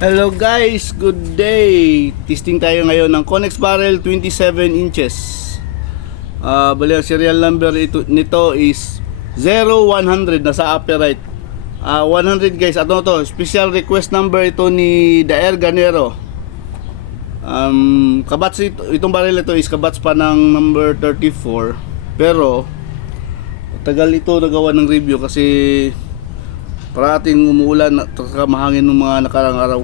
Hello guys, good day. Testing tayo ngayon ng Connex barrel 27 inches. Bali ang serial number nito is 0100, nasa upper right. 100 guys, ano to? Special request number ito ni Daer Ganero. Kabats itong barrel ito is kabats pa ng number 34. Pero tagal ito nagawa ng review kasi parating umuulan at mahangin ng mga nakarang araw.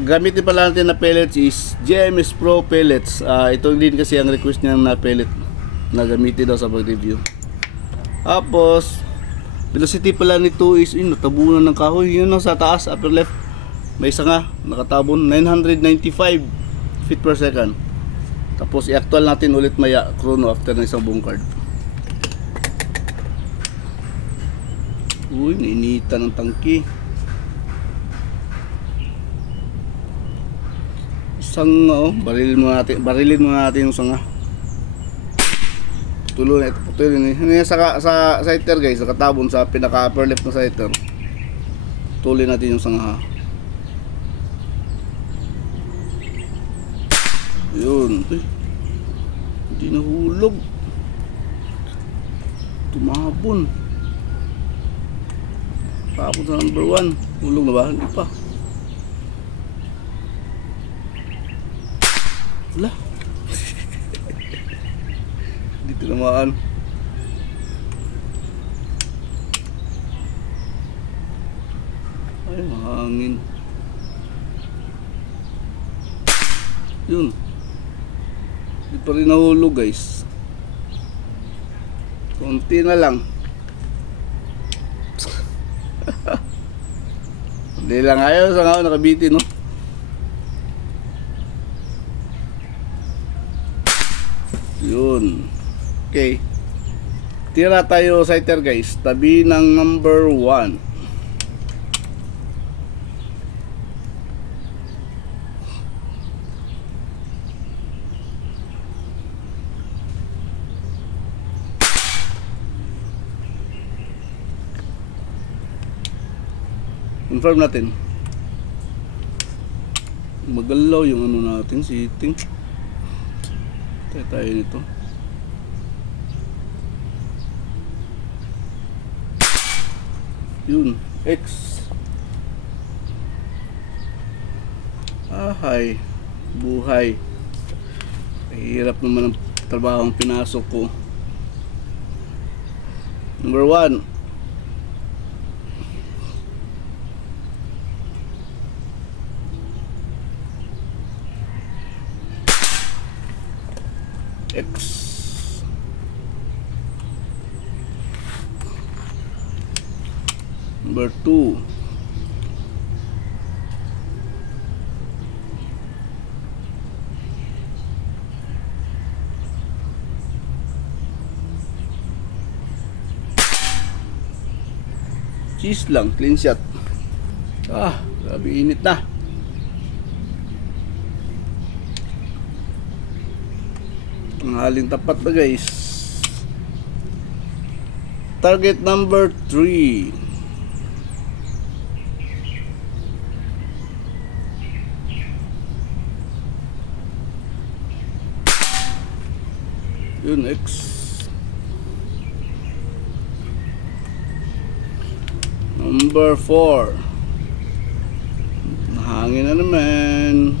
Gamitin pala natin na pellets is GMS Pro pellets. Ito din kasi ang request niya na pellet na gamitin daw sa pag-review. Tapos velocity pala nito is tabunan ng kahoy. Yun sa taas, upper left. May isa nga nakatabon, 995 feet per second. Tapos i-actual natin ulit maya chrono after ng isang buong card. Uy, nainita ng tangki. Sanga, barilin mo natin yung sanga. Tuloy na ito, putulin na. Sa sighter guys, nakatabon sa pinaka upper left na sighter. Tuloy natin yung sanga. Yun. Hindi nahulog. Tumabon. Tapos sa number 1. Hulog na ba? Hindi pa. Wala. Dito naman. Ay, mahangin. Yun. Hindi pa rin nahulog guys. Konti na lang. Hindi lang ayaw sa nga nakabitin, no? Yun. Okay. Tira tayo sighter guys. Tabi ng number 1. Confirm natin. Magalaw yung ano natin, setting. Tayo nito. Yun, X. Ahay, buhay. Hirap naman ang trabahong pinasok ko. Number 1. X. Number 2. Cheese lang, clean shot. Grabe init na. Ang haling tapat na guys. Target number 3. Yun, X. Number 4. Nahangin na naman.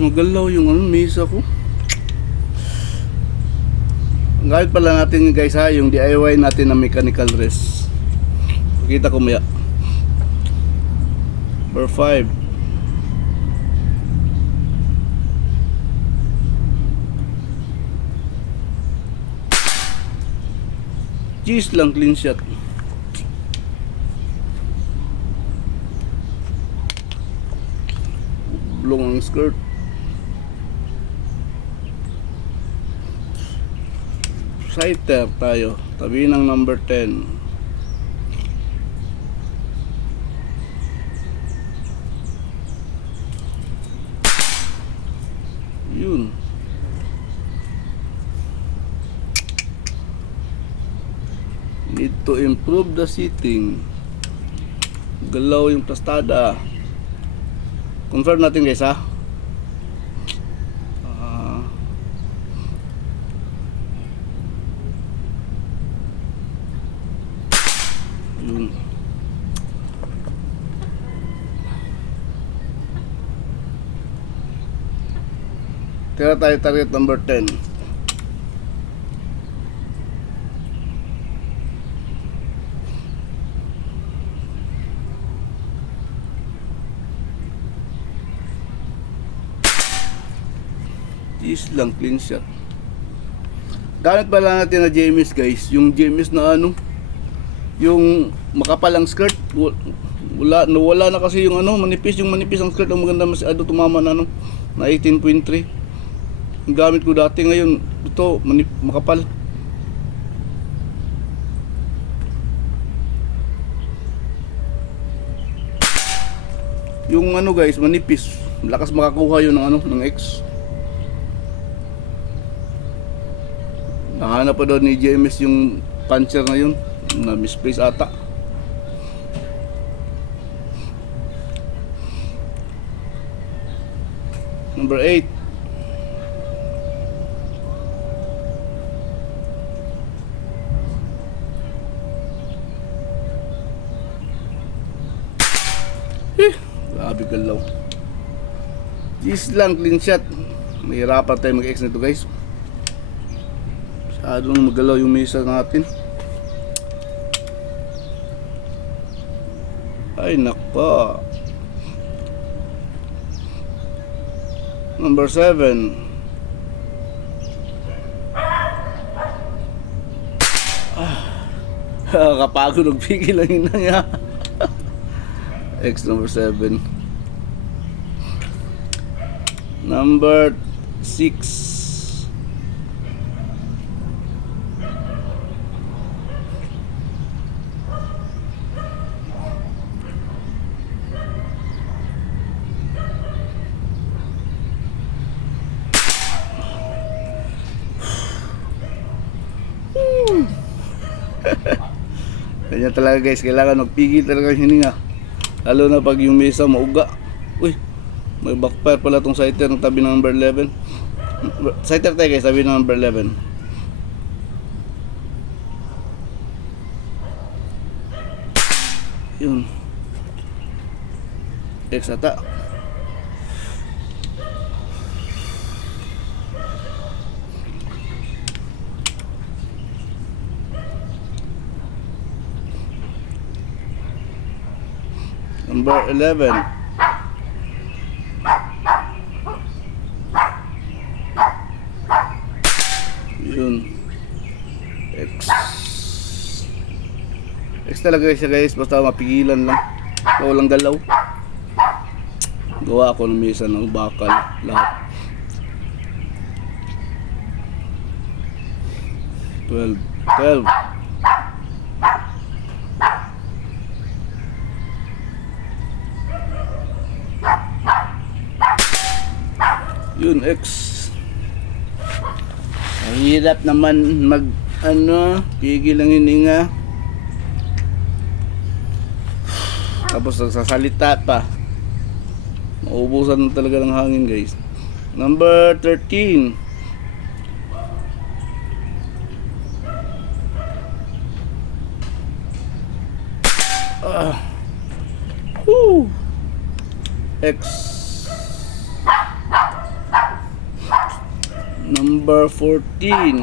Magalaw yung mesa ko. Gamit pala natin guys yung DIY natin na mechanical rest. Kita ko maya. Number 5. Cheese lang, clean shot. Long ang skirt. Sighter tayo, tabi ng number 10. Yun. to improve the seating. Galaw yung plastada. Confirm natin guys ha. Yun. Tira tayo target number 10. Is lang, clean shot. Gamit pala natin na JMS guys. Yung JMS na ano, yung makapalang skirt. Wala na kasi yung ano, manipis. Yung manipis ang skirt ang maganda, masyado tumama na ano, na 18.3. Yung gamit ko dati, ngayon ito makapal. Yung ano guys, manipis. Lakas makakuha yun ng ano, ng X. Nahanap pa daw ni JMS yung puncher na yun, na misplace ata. Number 8. Grabe galaw. This lang, clean shot. Mahirapan tayo mag-X nito guys. Masyadong magalaw yung mesa natin. Ay nako. Number 7. Kapagod, nagpigil lang yun na niya. X number 7. Number 6. Ganyan talaga guys, kailangan magpigil talaga yung hininga. Lalo na pag yung mesa mauga. Uy, may backfire pala tong sighter ng tabi ng number 11. Sighter tayo guys, tabi ng number 11. Yun. X ata. Number 11. Yun. X. X talaga siya guys, basta mapigilan lang. Walang galaw. Gawa ako ng mesa ng bakal lahat. 12. Yun, X. Mahirap naman mag pigil ang hininga. Tapos nagsasalita pa. Maubusan talaga ng hangin guys. Number 13. X. Number 14.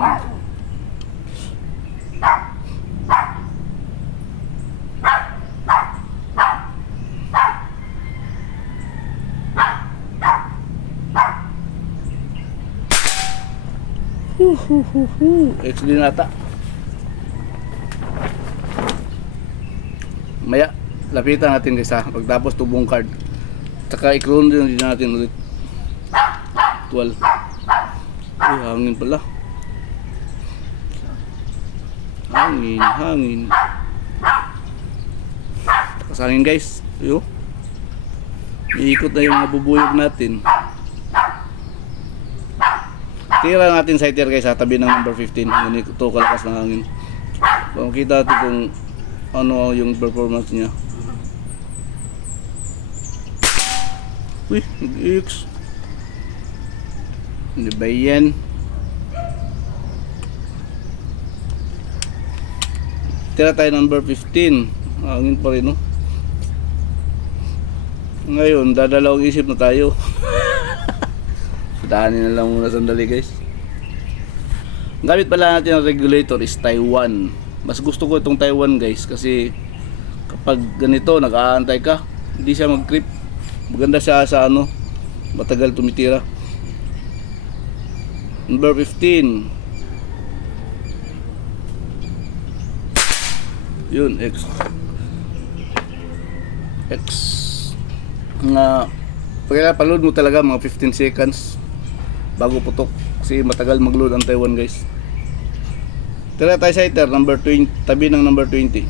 X din ata. Maya, lapitan natin guys ha. Pagtapos tubong card. Tsaka i-crown din natin ulit. 12. Uy, hangin pala. Hangin. Takas hangin guys. Yo. Iikot na yung mabubuyog natin. Tira natin sighter guys sa tabi ng number 15. Ganito kalakas ng hangin. So, kita natin kung ano yung performance niya. Uy, nag-X. Hindi ba yan? Tira tayo number 15. Hangin pa rin, no? Ngayon, dadalawang isip na tayo. Daanin na lang muna sandali, guys. Gamit pala natin ang regulator is Taiwan. Mas gusto ko itong Taiwan, guys, kasi kapag ganito, nag-aantay ka, hindi siya mag-creep. Maganda siya sa ano, matagal tumitira. Number 15. Yun, X. Pagkaya paload mo talaga mga 15 seconds bago putok. Kasi matagal mag-load ang Taiwan, guys. Tira tayo sa hitter, number 20, tabi ng number 20.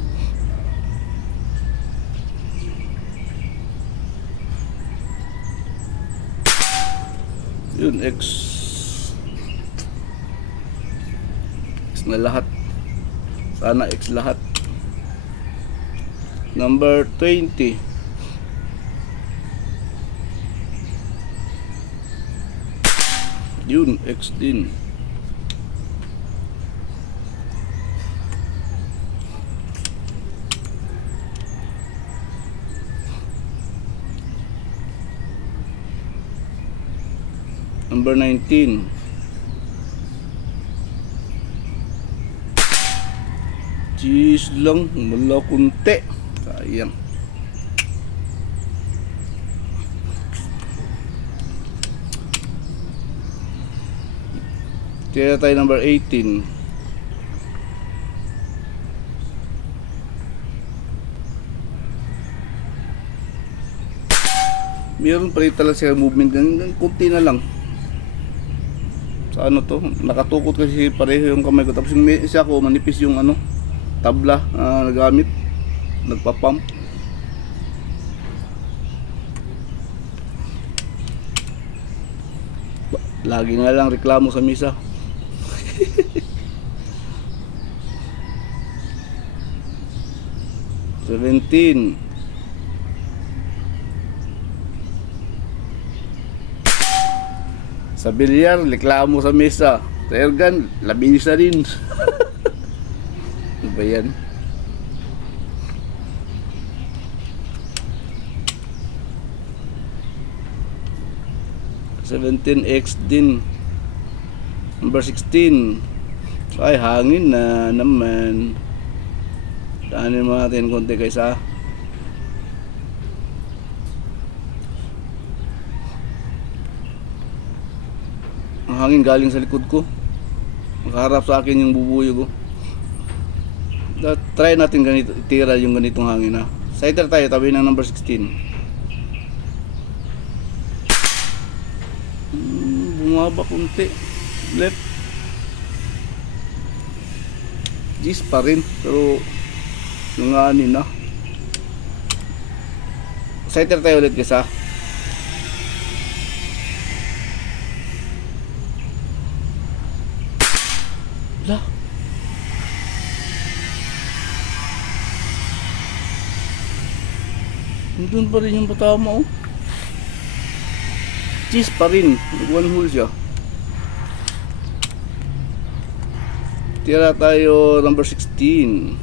Yun, X na lahat. Sana X lahat. Number 20. Yun, X din. Number 19. Cheese lang, wala kunti. Sayang. Kaya tayo number 18. Meron pa rin talaga siya movement, kunti na lang. Sa ano to, nakatukot kasi pareho yung kamay ko. Tapos yung isa ko, manipis yung ano, tabla na nagamit, nagpapump. Lagi nga lang reklamo sa misa. Seventeen. Sa bilyar, reklamo sa mesa. Sa airgun, labis na rin. Ano ba yan? (17X) din. Number 16. Ay, hangin na naman. Daanin mo natin konti kaysa. Ang hangin galing sa likod ko. Nakaharap sa akin yung bubuyo ko. Try natin ganito, itira yung ganitong hangin, ha. Sighter tayo, tabi ng number 16. Bumaba kunti. Left. Gis pa rin, pero nanganin na. Sighter tayo ulit, guys, ha. Lah. Doon pa rin yung patama, oh. Cheese pa rin. One hole siya. Tira tayo number 16.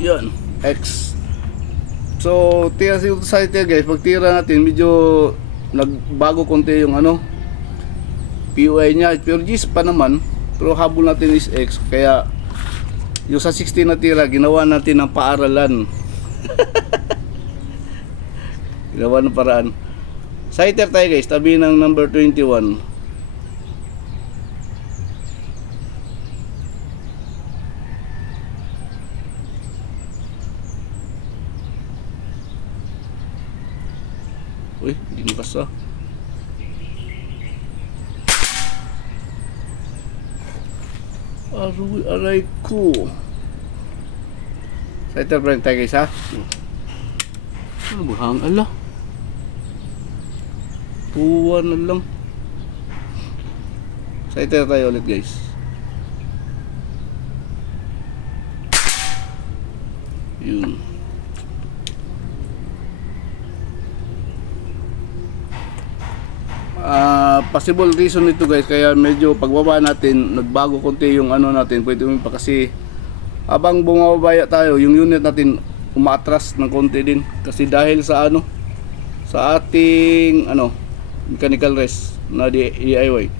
Yan, X. So, tira sa ito, guys. Pag tira natin, medyo nagbago konti yung ano, POI niya. Pero G's pa naman. Pero habol natin is X. Kaya, yung sa 16 na tira, ginawa natin ng paaralan. Ginawa ng paraan. Sighter tayo, guys. Tabi ng number 21. Uy, hindi basa. Aray ko. Sighter pa rin tayo, guys, ha. Ano ba hang ala? Tuwa na lang. Excited tayo ulit guys. Yun. Possible reason nito guys, kaya medyo pagbaba natin nagbago konti yung ano natin, pwede mo pa kasi habang bumababa tayo yung unit natin umaatras ng konti din kasi dahil sa ano, sa ating ano mechanical rest na DIY.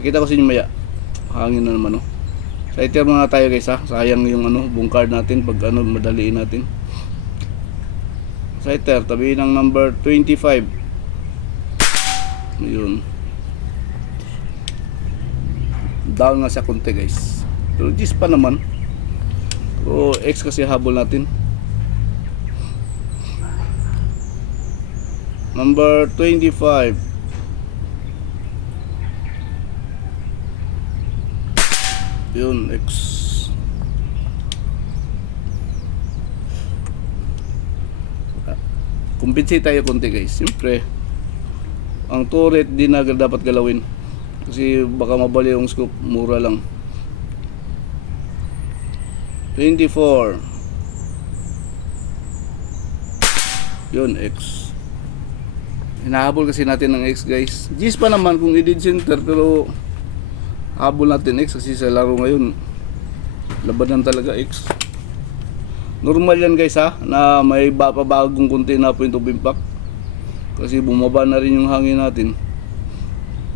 Pakita ko sa inyo maya, hangin na naman, no. Excited muna tayo guys ha, sayang yung ano bungkard natin pag ano madaliin natin. Excited, tabi ng number 25. Ayun, down nga siya konti guys, pero G's pa naman. O X kasi habol natin. Number 25. Yun, X. Kumbinsi tayo konti guys. Siyempre ang turret di na dapat galawin kasi baka mabali yung scoop, mura lang. 24. Yun, X. Hinahabol kasi natin ng X guys. G's pa naman kung i-dead center, pero habol natin X kasi sa laro ngayon labanan talaga X. Normal yan guys ha, na may papabagong konti na point of impact kasi bumaba na rin yung hangin natin.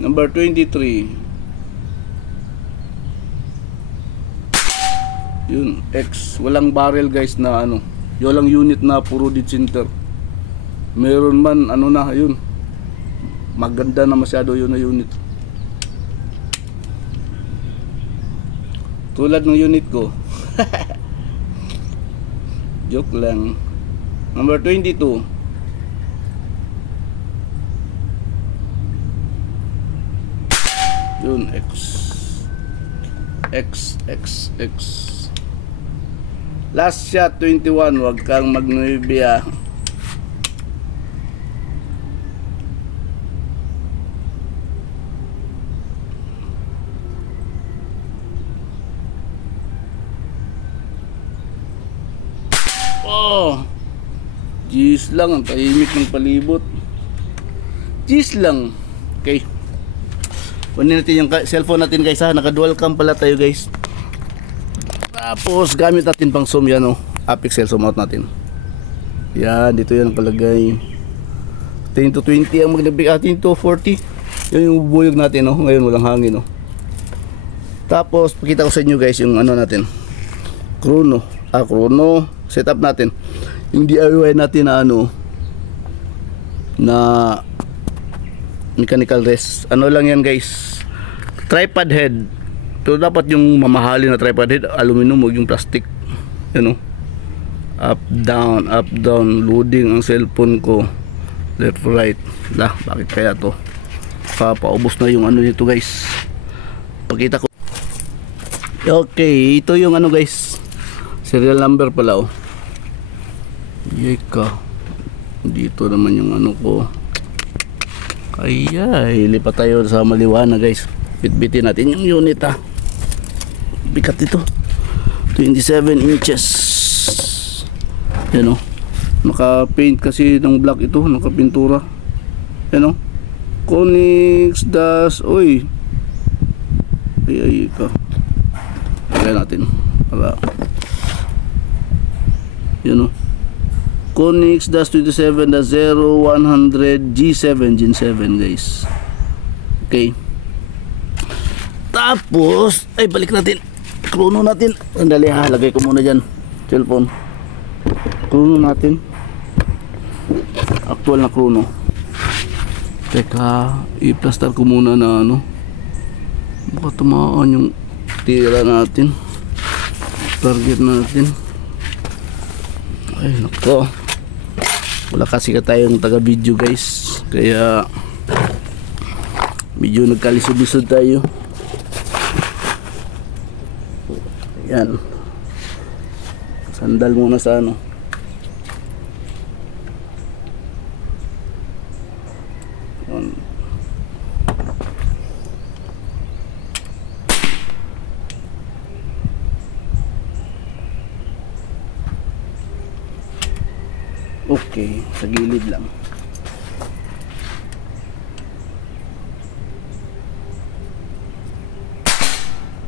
Number 23. Yun, X. Walang barrel guys na ano, walang unit na puro dead center. Meron man ano na, yun, maganda na masyado yun na unit. Tulad ng unit ko. Joke lang. Number 22. Yun, X. X. Last shot 21, wag kang magnuibya. Oh, G's lang, ang tahimik ng palibot. G's lang. Okay, kunin natin yung cellphone natin guys ha, naka dual cam pala tayo guys. Tapos gamit natin pang zoom yan, oh, apexel zoom out natin. Yan, dito yan nakalagay 10 to 20 ang maglabig, 10 to 40. Yan yung bubuyog natin, oh. Ngayon walang hangin, oh. Tapos pakita ko sa inyo guys yung ano natin, chrono setup natin, yung DIY natin na ano na mechanical rest. Ano lang yan guys, tripod head. So dapat yung mamahali na tripod head, aluminum, huwag yung plastic. Yan, oh. Up down, loading ang cellphone ko, left right. Bakit kaya to? Paubos na yung ano nito guys. Pakita ko. Okay, ito yung ano guys, serial number pala, oh. Yeka, dito naman yung ano ko. Kaya lipat tayo sa maliwanag guys. Bitbitin natin yung unit ha. Bigat ito, 27 inches. Yan, oh. Naka paint kasi ng black ito, naka pintura. Yan, oh. Konix das, oy. Ay ka. Kaya natin para yan, oh. Konix das 27-0100 G7 Gen 7 guys. Okay. Tapos ay balik natin chrono natin. Sandali ha, lagay ko muna dyan cellphone. Chrono natin, actual na chrono. Teka, i-plaster ko muna na ano, baka tumaan yung tira natin, target natin. Ay nako, wala kasi ka tayong taga video guys, kaya medyo nagkalisod-lisod tayo. Yan, sandal muna sa ano. Okay, sa gilid lang.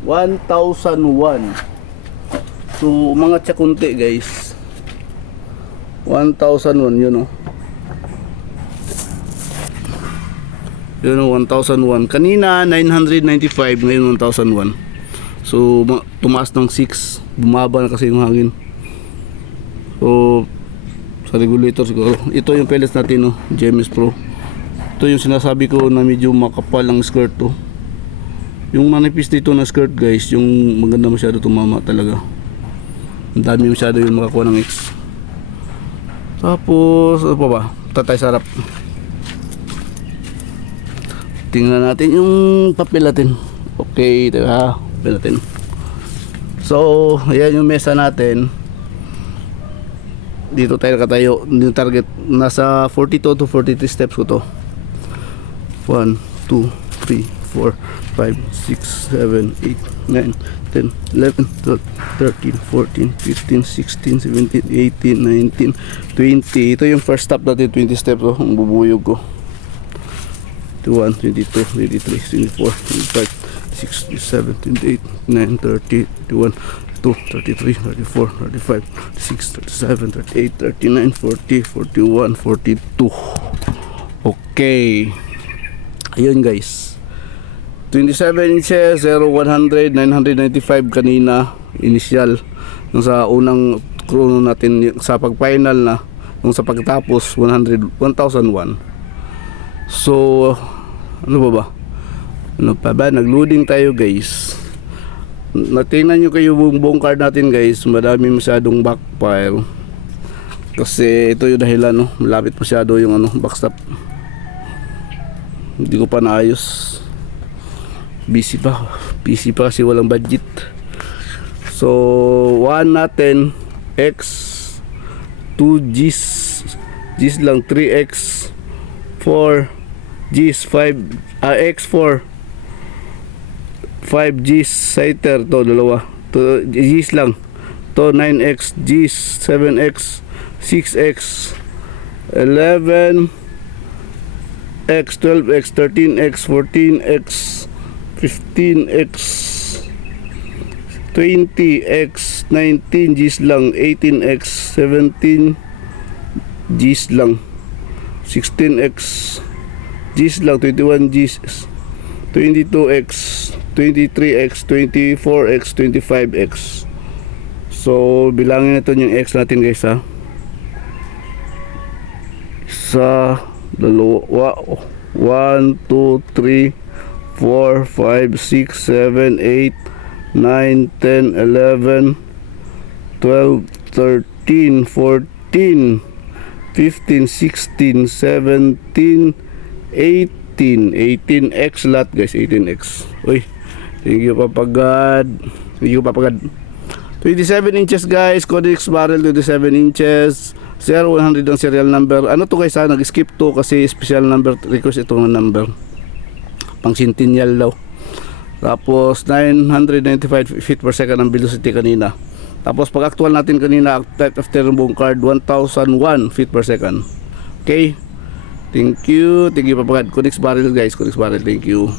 $1,001. So, mga tsakunti guys. 1,001 yun, oh. Yun, oh, 1,001. Kanina 995, ngayon 1,001. So, tumaas ng 6. Bumaba na kasi yung hangin. So, sa regulator siguro. Ito yung pellets natin, no, GMS Pro. Ito yung sinasabi ko na medyo makapal ang skirt, to. Yung manipis dito na skirt guys, yung maganda masyado tumama talaga. Ang dami masyado yung makakuha ng X. Tapos, ano pa ba? Tatay sarap. Tingnan natin yung papel natin. Okay, diba? Papel natin. So, ayan yung mesa natin. Dito tayo nakatayo. Yung target, nasa 42 to 43 steps ko to. 1, 2, 3, 4, 5, 6, 7, 8, 9, 10, 11, 12, 13, 14, 15, 16, 17, 18, 19, 20. Ito yung first step natin, 20 steps, oh, ang bubuyog ko. 21, 22, 23, 24, 25, 26, 27, 28, 29, 30, 31, 32, 33, 34, 35, 36, 37, 38, 39, 40, 41, 42. Okay. Ayun guys. 27 inches, 0-100, 995 kanina, initial. Nung sa unang chrono natin, sa pag-final na, nung sa pagtapos, 1,001. So, ano ba? Ano pa ba? Nag-loading tayo guys. Natingnan nyo kayo buong card natin guys, madami masyadong backfire. Kasi ito yung dahilan, no? Malapit masyado yung backstop. Hindi ko pa naayos. Busy pa kasi walang budget. So 1 natin X 2 G's lang, 3X 4 G's 5 X4 5 G's citer to dalawa to G's lang to 9X G's 7X 6X 11X 12X 13X 14X 15X 20X 19 G's lang, 18X 17 G's lang, 16X G's lang, 21 G's 22X 23X 24X 25X. So bilangin natin yung X natin guys, ha. Isa, dalawa, 1, 2, 3 4, 5, 6, 7, 8, 9, 10, 11, 12, 13, 14, 15, 16, 17, 18, 18X lot guys, 18X. Uy, thank you papagad. 27 inches guys, Codex barrel 27 inches, 0-100 ang serial number. Ano to guys, ha? Nag-skip to kasi special number request itong number. Pang centennial daw. Tapos 995 feet per second ang velocity kanina. Tapos pag actual natin kanina, after ng buong card, 1,001 feet per second. Okay, thank you papagad. Codex barrel guys, Codex barrel, thank you.